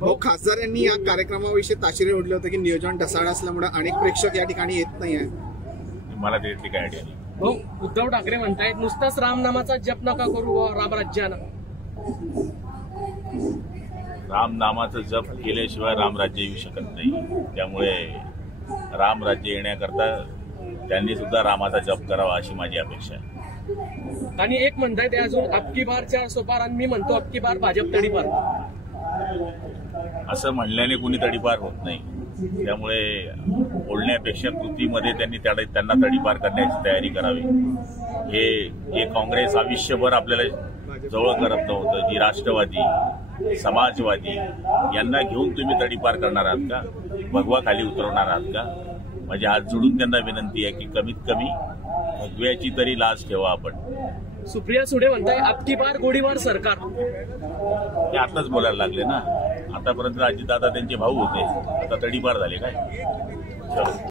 भाऊ, खासदार यांनी या कार्यक्रमाविषयी ताशेरे ओढले होते की नियोजन ढसाळ असल्यामुळे अनेक प्रेक्षक या ठिकाणी येत नाही आहे. मला त्यातली काय आयडिया नाही. भाऊ, उद्धव ठाकरे म्हणतायत नुसताच रामनामाचा जप नका करू रामराज्यानं. रामनामाचं जप केल्याशिवाय रामराज्य येऊ शकत नाही. त्यामुळे रामराज्य येण्याकरता त्यांनी सुद्धा रामाचा जप करावा अशी माझी अपेक्षा आहे. आणि एक म्हणतायत अजून अबकी बारच्या सोपार आणि मी म्हणतो अबकी बार भाजप तडीपार. असं म्हणल्याने कुणी तडीपार होत नाही. त्यामुळे बोलण्यापेक्षा कृतीमध्ये त्यांना तडीपार करण्याची तयारी करावी. हे काँग्रेस आयुष्यभर आपल्याला जवळ करत नव्हतं. जी राष्ट्रवादी, समाजवादी यांना घेऊन तुम्ही तडीपार करणार आहात का? भगवा खाली उतरवणार आहात का? म्हणजे हात जोडून त्यांना विनंती आहे की कमीत कमी भगव्याची तरी लाज ठेवा आपण. सुप्रिया सुळे म्हणताय अबकी बार गोळीबार सरकार. ते आताच बोलायला लागले ना. आतापर्यंत अजितदादा त्यांचे भाऊ होते, आता तडीपार झाले काय? चलो.